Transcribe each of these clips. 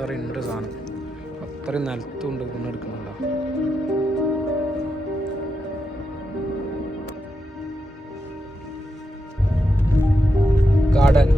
അത്രയും ഉണ്ട് സാധനം. അത്രയും നിലത്തുണ്ട് കൊണ്ടെടുക്കുന്നുണ്ടോ ഗാർഡൻ.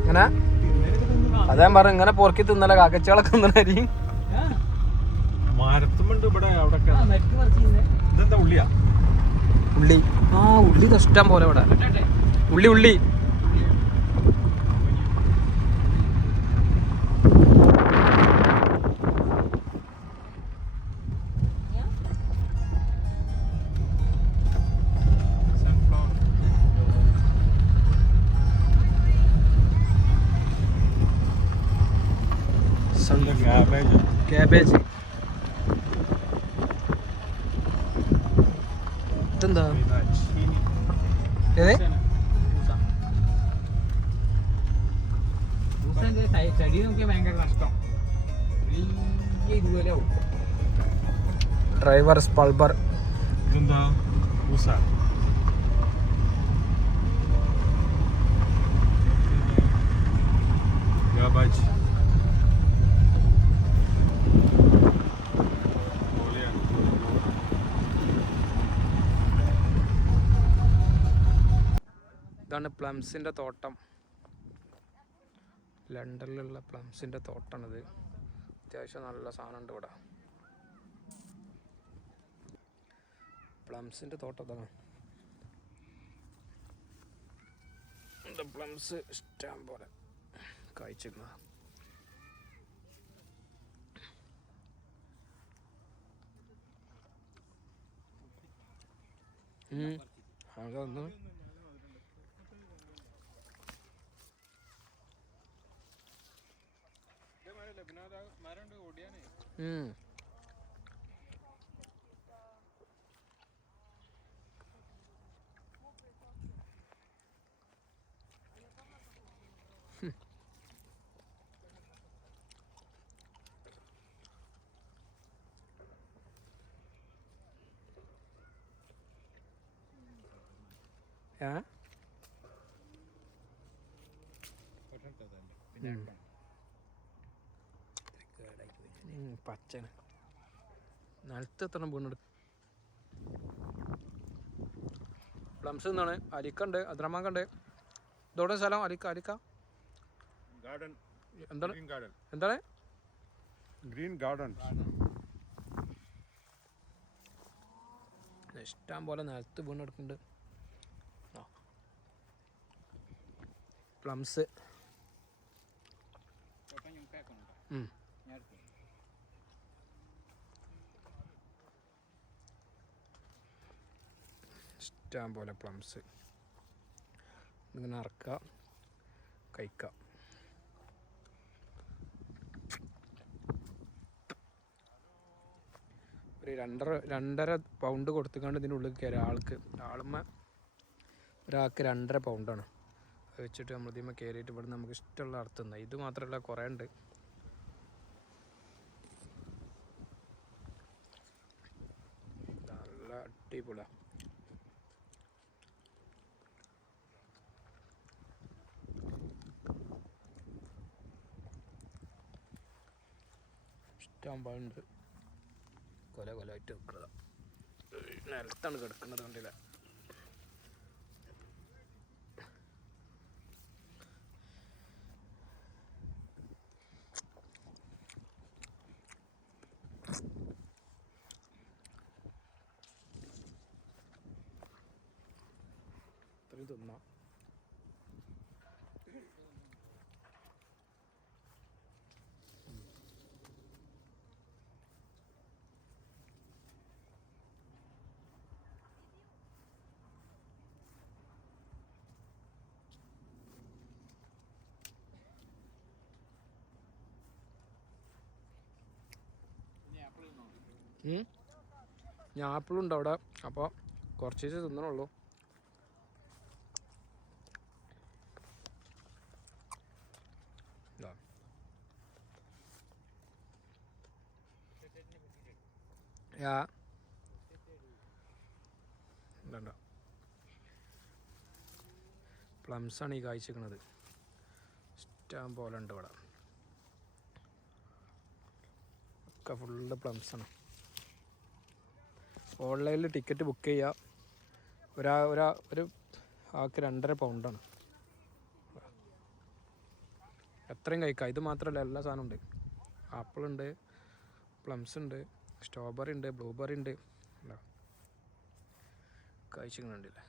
ഇങ്ങനെ അതാ പറഞ്ഞു ഇങ്ങനെ പൊറുക്കി തിന്നല കാക്കച്ചകളൊക്കെ തിന്നണരി. മരത്തുമുണ്ട് ഇവിടെ അവിടെ ഇതെന്താ ഉള്ളിയാ? ഉള്ളി. ആ ഉള്ളി ഇഷ്ടം പോലെ ഇവിടെ. ഉള്ളി ഉള്ളി. ക്യാബേജ് ഇതെന്താ? ഏത് ചെടി നോക്കിയാൽ ഭയങ്കര നഷ്ടം ഇതുപോലെ ഡ്രൈവർ സ്പൾബർ. ഇതെന്താ? ഊസ. ക്യാബേജ് ഇതാണ് പ്ലംസിന്റെ തോട്ടം. ലണ്ടനിലുള്ള പ്ലംസിന്റെ തോട്ടമാണിത് അത്യാവശ്യം നല്ല സാധനമുണ്ട് ഇവിടെ. പ്ലംസിന്റെ തോട്ടം ഇതാണ് പ്ലംസ് ഇഷ്ടം പോലെ കായ്ച്ചിരുന്ന അതൊന്ന് 음. 야? 어, 음. പച്ചന് നിലത്ത് എത്ര വീണെടുക്കും പ്ലംസ് എന്നാണ് അരിക്കുണ്ട് അദ്രമാക്കുണ്ട് ഇതോടെ സ്ഥലം അരിക്ക അരിക്ക. ഗാർഡൻ. എന്താണ്? Green garden. എന്താണ്? Green garden. ഇഷ്ടം പോലെ നിലത്ത് വീണെടുക്കുന്നുണ്ട് പ്ലംസ്. ഉം. ഇഷ്ടം പോലെ പ്ലംസ് ഇങ്ങനെ അറക്കുക. കഴിക്കുക ഒരു രണ്ടര രണ്ടര പൗണ്ട് കൊടുത്തുകൊണ്ട് ഇതിന്റെ ഉള്ളിൽ കയറി ആൾക്ക് ആളുമ്മ ഒരാൾക്ക് രണ്ടര പൗണ്ടാണ് അത് വെച്ചിട്ട് നമ്മൾ ഇതിമ്മ കയറിയിട്ട് ഇവിടെ നമുക്ക് ഇഷ്ടമുള്ള അർത്ഥം ഇത് മാത്രമല്ല കുറേ ഉണ്ട്. നല്ല അടിപൊളിയാണ് പാടുണ്ട്. കൊല കൊലമായിട്ട് നിൽക്കുന്നത് നിലത്താണ് കിടക്കുന്നത് കണ്ടില്ല? ഇത്രയും തിന്നാം. ഞാൻ ആപ്പിളും ഉണ്ട് അവിടെ. അപ്പോൾ കുറച്ച് തിന്നണുള്ളൂ. പ്ലംസ് പ്ലംസാണ് ഈ കായ്ച്ചിരിക്കുന്നത് ഇഷ്ടം പോലെ ഉണ്ട് ഇവിടെ. ഒക്കെ ഫുള്ള് പ്ലംസാണ് ഓൺലൈനിൽ ടിക്കറ്റ് ബുക്ക് ചെയ്യുക ഒരാ ഒരാ ഒരു ആൾക്ക് രണ്ടര പൗണ്ടാണ്. എത്രയും കഴിക്കാം. ഇത് മാത്രമല്ല എല്ലാ സാധനം ഉണ്ട്. ആപ്പിൾ ഉണ്ട് പ്ലംസ് ഉണ്ട് സ്ട്രോബെറി ഉണ്ട് ബ്ലൂബെറി ഉണ്ട്. കഴിച്ചിട്ടുണ്ടല്ലേ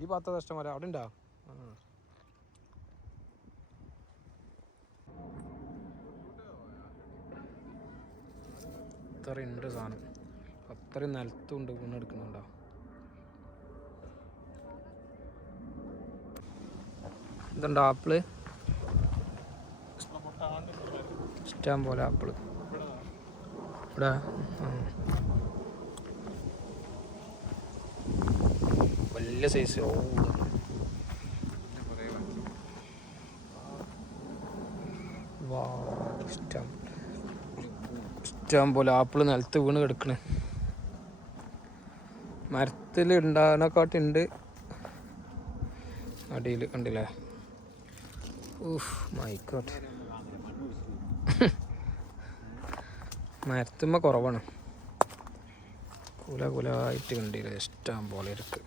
ഈ ഭാഗത്തെ കസ്റ്റമർ അവിടെ ഉണ്ടോ? അത്രയും ഉണ്ട് സാധനം. അത്രയും നിലത്തുണ്ട് വീണെടുക്കുന്നുണ്ടോ ഇതുണ്ടോ ആപ്പിൾ? ഇഷ്ടം പോലെ ആപ്പിൾ. ഇവിടെ. വലിയ സൈസ്. ഓ വാ ഇഷ്ടം ആകുമ്പോൾ ആപ്പിൾ നിലത്ത് വീണ് കിടക്കണ്. മരത്തിൽ ഉണ്ടാകുന്നക്കാട്ടുണ്ട് അടിയിൽ കണ്ടില്ലേ? ഊഫ് മൈക്കോട്ടെ മരത്തുമ്മ കുറവാണ്. കുല കുലായിട്ട് കണ്ടില്ല? ഇഷ്ടം പോലെ ഇരിക്ക്.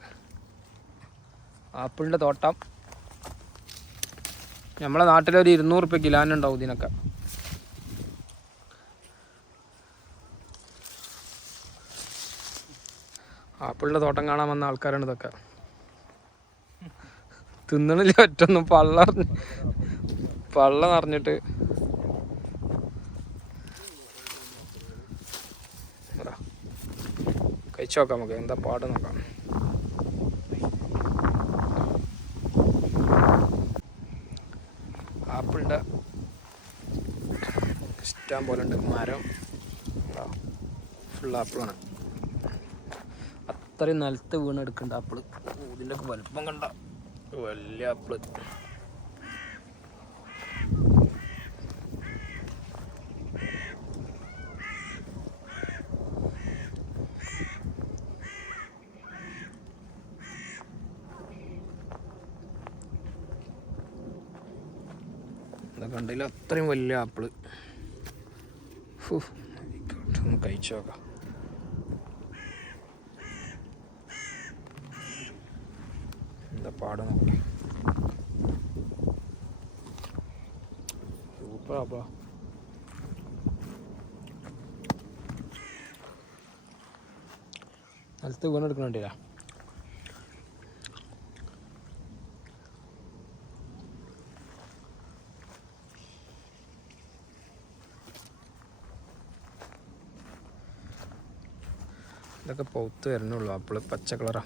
ആപ്പിളിന്റെ തോട്ടം. നമ്മളെ നാട്ടിലൊരു ഇരുന്നൂറ് റുപ്യ കിലാനുണ്ടാവും ഇതിനൊക്കെ. ആപ്പിളിന്റെ തോട്ടം കാണാൻ വന്ന ആൾക്കാരാണ് ഇതൊക്കെ. തിന്നണില്ല ഒറ്റൊന്നും പള്ള പള്ള നിറഞ്ഞിട്ട്. കഴിച്ചു നോക്കാം നമുക്ക് എന്താ പാട് നോക്കാം. ആപ്പിളിന്റെ ഇഷ്ടം പോലെ ഉണ്ട് മരം. ഫുൾ ആപ്പിളാണ്. അത്രയും നിലത്ത് വീണെടുക്കണ്ട ആപ്പിൾ. ഇതിന്റെ ഒക്കെ വലുപ്പം കണ്ട. വലിയ ആപ്പിൾ. കണ്ടില്ല അത്രയും വലിയ ആപ്പിൾ. ഫു, കഴിച്ചു നോക്കാം എന്താ പാട് നോക്കി സൂപ്പർ ആപ്പാ. നിലത്ത് വീണെടുക്കണില്ല ഇതൊക്കെ പൗത്ത് വരണുള്ളൂ അപ്പോൾ പച്ച കളറാ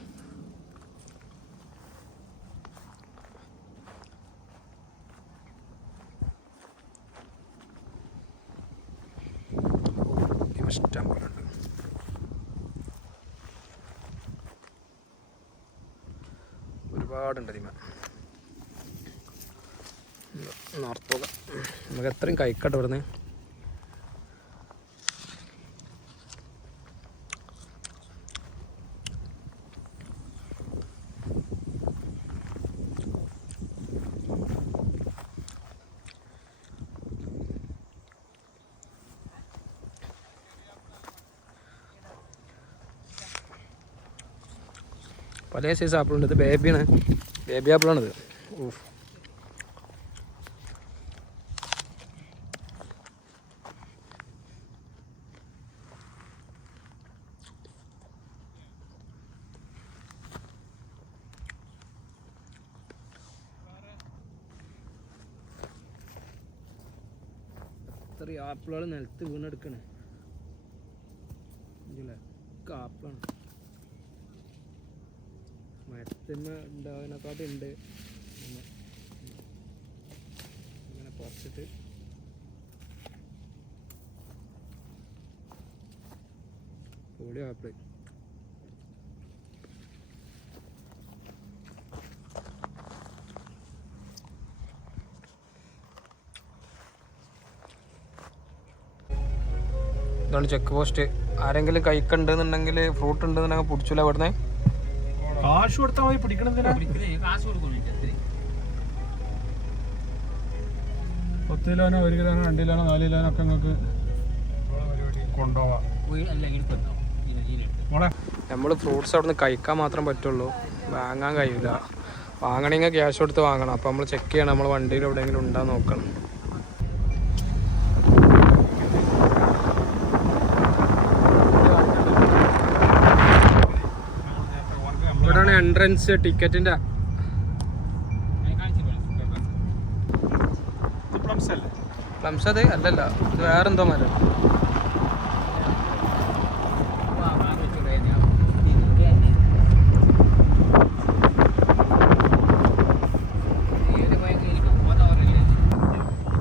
ഇതിന് ഇഷ്ടം പോലെ ഉണ്ട് ഒരുപാടുണ്ട് അതിമ നർത്തുക നമുക്ക് എത്രയും കഴിക്കട്ടെ ഇവിടുന്ന്. പല സൈസ് ആപ്പിളുണ്ട് ഇത് ബേബിയാണ് ബേബി ആപ്പിളാണിത് ഊഫ് ഇത്രയും ആപ്പിളുകൾ നിലത്ത് വീണെടുക്കണേ. ഒക്കെ ആപ്പിളാണ് മരത്തിന്മ ഉണ്ടാവുന്നതിനെക്കാട്ടും ഉണ്ട്. അങ്ങനെ ഇങ്ങനെ പറിച്ചിട്ട്. പൊളി ആപ്പിൾ ഇതാണ് ചെക്ക് പോസ്റ്റ് ആരെങ്കിലും കഴിക്കണ്ടെന്നുണ്ടെങ്കിൽ ഫ്രൂട്ട് ഉണ്ടെന്നുണ്ടെങ്കിൽ പിടിച്ചില്ല ഇവിടുന്ന്. കാശ് കൊടുത്താൽ മതി പിടിക്കണെന്തിനാ പത്ത് കിലോനോ ഒരു കിലോനോ രണ്ട് കിലോനോ നാല് കിലോനോ ഒക്കെ നിങ്ങൾക്ക് കൊണ്ടുപോവാം. നമ്മൾ ഫ്രൂട്ട്സ് അവിടെ നിന്ന് കഴിക്കാൻ മാത്രം പറ്റുള്ളൂ. വാങ്ങാൻ കഴിയില്ല. വാങ്ങണമെങ്കിൽ ക്യാഷ് കൊടുത്ത് വാങ്ങണം. അപ്പോൾ നമ്മൾ ചെക്ക് ചെയ്യണം നമ്മൾ വണ്ടിയിൽ എവിടെയെങ്കിലും ഉണ്ടാ നോക്കണം. എൻട്രൻസ് ടിക്കറ്റിന്റെ പ്ലംസ് അത് അല്ലല്ല ഇത് വേറെന്തോ മരം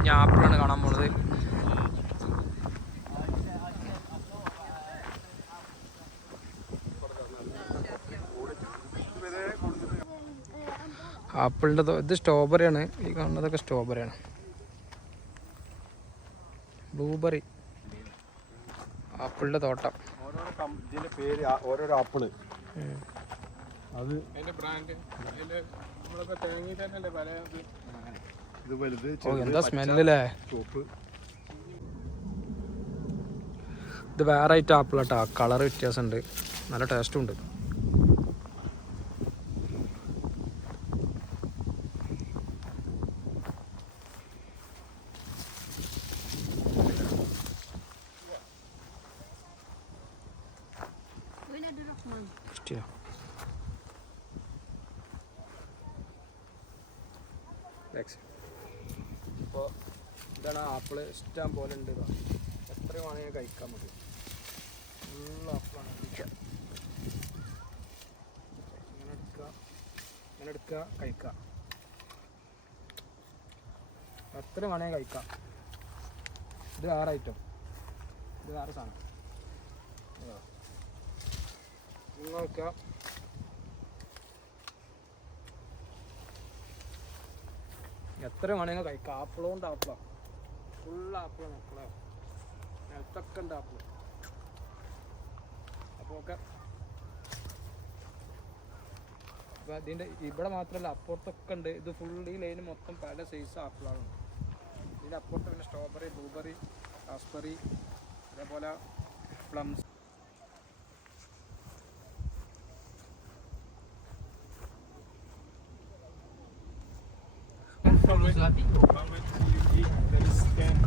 ഞാൻ ആപ്പിളാണ് കാണാൻ പോണത് ആപ്പിളിന്റെ ഇത് സ്ട്രോബെറിയാണ്. ഈ കാണുന്നതൊക്കെ സ്ട്രോബെറിയാണ്. ബ്ലൂബെറി. ആപ്പിളിന്റെ തോട്ടം. ഓരോരോ കം- പേര് ഓരോരോ ആപ്പിൾ. അത് എന്താ സ്മെല്ലല്ലേ ഇത് വേറെ ആയിട്ട് ആപ്പിൾ കേട്ടോ കളർ വ്യത്യാസമുണ്ട്. നല്ല ടേസ്റ്റും ഉണ്ട്. ഇഷ്ടിയാ. ഇപ്പോൾ ഇപ്പോ ഇതാണ് ആപ്പിൾ. ഇഷ്ടം പോലെ ഉണ്ട്. എത്ര വേണമെങ്കിൽ കഴിക്കാൻ മതി ഫുൾ ആപ്പിളാണ്. ഇങ്ങനെ എടുക്കുക. ഇങ്ങനെ എടുക്കുക. കഴിക്കുക. എത്ര വേണമെങ്കിൽ കഴിക്കാം. ഇത് വേറെ ഐറ്റം ഇത് വേറെ സാധനം ഇതാ. ഇങ്ങനെ വെക്കുക എത്ര വേണമെങ്കിൽ കഴിക്കാം. ആപ്പിളും ഉണ്ട് ആപ്പിളാണ് ഫുൾ ആപ്പിളാണ് മക്കളെ. നിലത്തൊക്കെ ഉണ്ട് ആപ്പിൾ അപ്പോൾ ഒക്കെ. അപ്പോൾ ഇവിടെ മാത്രമല്ല അപ്പുറത്തൊക്കെ ഉണ്ട്. ഇത് ഫുൾ ഈ ലൈന് മൊത്തം പല സൈസ് ആപ്പിളാണ്. ഇതിന്റെ അപ്പുറത്ത് പിന്നെ സ്ട്രോബെറി ബ്ലൂബെറി റാസ്ബെറി അതേപോലെ പ്ലംസ്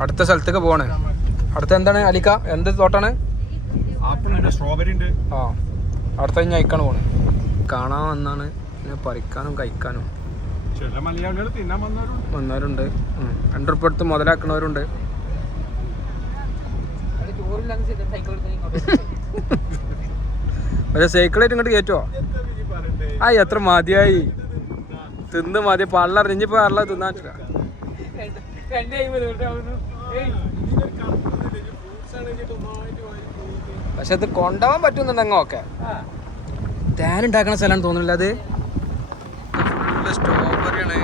അടുത്ത സ്ഥലത്തേക്ക് പോവാണ്. അടുത്ത എന്താണ് അലിക്ക? എന്ത് തോട്ടാണ്? ആപ്പിൾ ഉണ്ട് സ്ട്രോബെറി ഉണ്ട്. ആ അടുത്ത ഞാൻ അയക്കാണ് പോണ്. കാണാൻ വന്നാണ്. പിന്നെ പറിക്കാനും കഴിക്കാനും. ചില മലയാളികൾ തിന്നാൻ വന്നവരുണ്ട്. രണ്ട് ഉറുപ്പ് എടുത്ത് മുതലാക്കണവരുണ്ട്. പക്ഷേ സൈക്കിളായിട്ട് ഇങ്ങോട്ട് കയറ്റുമോ ആ എത്ര മതിയായി. തിന്ന് മതി. പള്ളറിഞ്ഞിപ്പോ പള്ള തിന്നാൻ പറ്റില്ല. പക്ഷെ ഇത് കൊണ്ടുപോകാൻ പറ്റുന്നുണ്ടെങ്കിൽ ഓക്കെ. തേൻ ഉണ്ടാക്കുന്ന സ്ഥലമാണ് തോന്നുന്നില്ല അത്. ഫുള്ള് സ്ട്രോബെറിയാണ്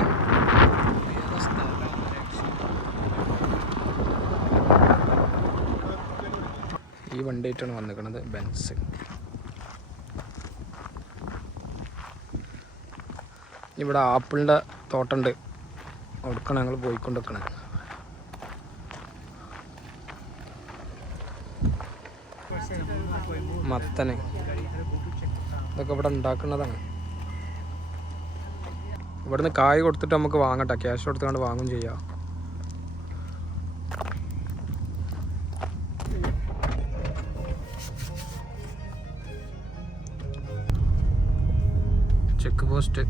ഈ വണ്ടിയിട്ടാണ് വന്നിരിക്കുന്നത് ബെൻസ്. ഇവിടെ ആപ്പിളിന്റെ തോട്ടമുണ്ട്. അവിടേക്കാണ് ഞങ്ങൾ പോയിക്കൊണ്ടിരിക്കണത്. മത്തന്. ഇതൊക്കെ ഇവിടെ ഉണ്ടാക്കുന്നതാണ്. ഇവിടുന്ന് കായ് കൊടുത്തിട്ട് നമുക്ക് വാങ്ങട്ടെ. ക്യാഷ് കൊടുത്തുകൊണ്ട് വാങ്ങും ചെയ്യാം. Check post